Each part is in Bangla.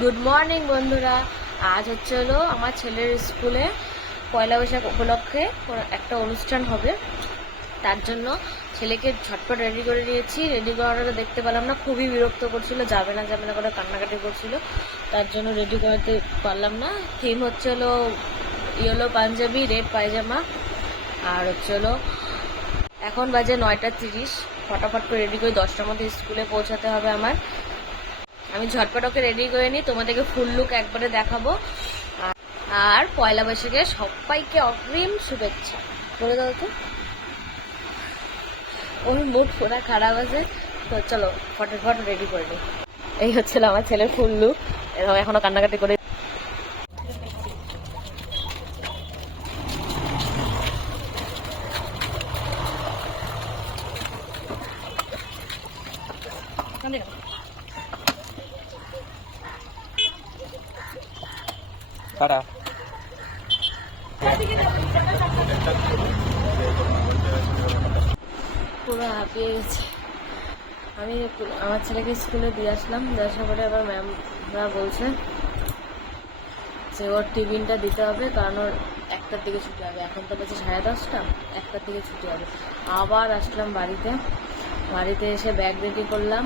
গুড মর্নিং বন্ধুরা। আজ হলো আমার ছেলের স্কুলে পয়লা বৈশাখ উপলক্ষে একটা অনুষ্ঠান হবে। তার জন্য ছেলেকে ঝটপট রেডি করে দিয়েছি। রেডি করাটা দেখতে পেলাম না, খুবই বিরক্ত করছিল, যাবে না করে কান্নাকাটি করছিল। তার জন্য রেডি করতে পারলাম না। থিম হলো ইয়েলো পাঞ্জাবি, রেড পায়জামা। আর এখন বাজে 9:30। ফটাফট করে রেডি করে 10টার মধ্যে স্কুলে পৌঁছাতে হবে আমার। আমি ঝটপট ওকে রেডি করে নিই, তোমাদেরকে ফুল লুক একবারে দেখাবো। আর পয়লা বৈশাখে সবাইকে অগ্রিম শুভেচ্ছা বলে দাও তো। ওর মুড পুরা খারাপ আছে, তো চলো ফটাফট রেডি করে নিই। এই হচ্ছিল আমার ছেলের ফুল লুক। এখনো কান্নাকাটি করে Para. পুরো হাঁপিয়ে গেছি আমি। আমার ছেলেকে স্কুলে দিয়ে আসলাম, আসার পরে আবার ম্যামরা বলছে যে ওর টিফিনটা দিতে হবে, কারণ ওর 1টার দিকে ছুটি হবে। এখন তো বাজে 10:30, 1টার দিকে ছুটি হবে। আবার আসলাম বাড়িতে এসে ব্যাগ রেডি করলাম,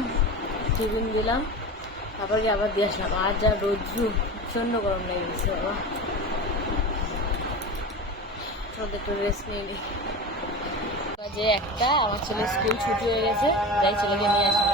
টিফিন দিলাম, তারপরে আবার দিয়ে আসলাম। আর যা রোদ্রু, প্রচণ্ড গরম লেগে গেছে বাবা। চলতে একটু রেস্ট নিয়ে নিই। বাজে 1টা, আমার ছেলের স্কুল ছুটি হয়ে গেছে, যাই ছেলেকে নিয়ে আসি।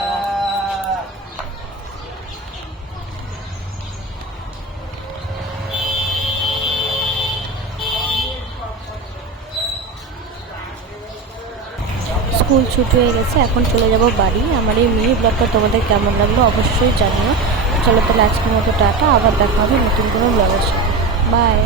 স্কুল ছুটি হয়ে গেছে, এখন চলে যাব বাড়ি। আমার এই মিনি ব্লগটা তোমাদের কেমন লাগলো অবশ্যই জানিও। চলো তাহলে আজকের মতো টাটা, আবার দেখা হবে নতুন কোনো ব্লগের সাথে। বাই।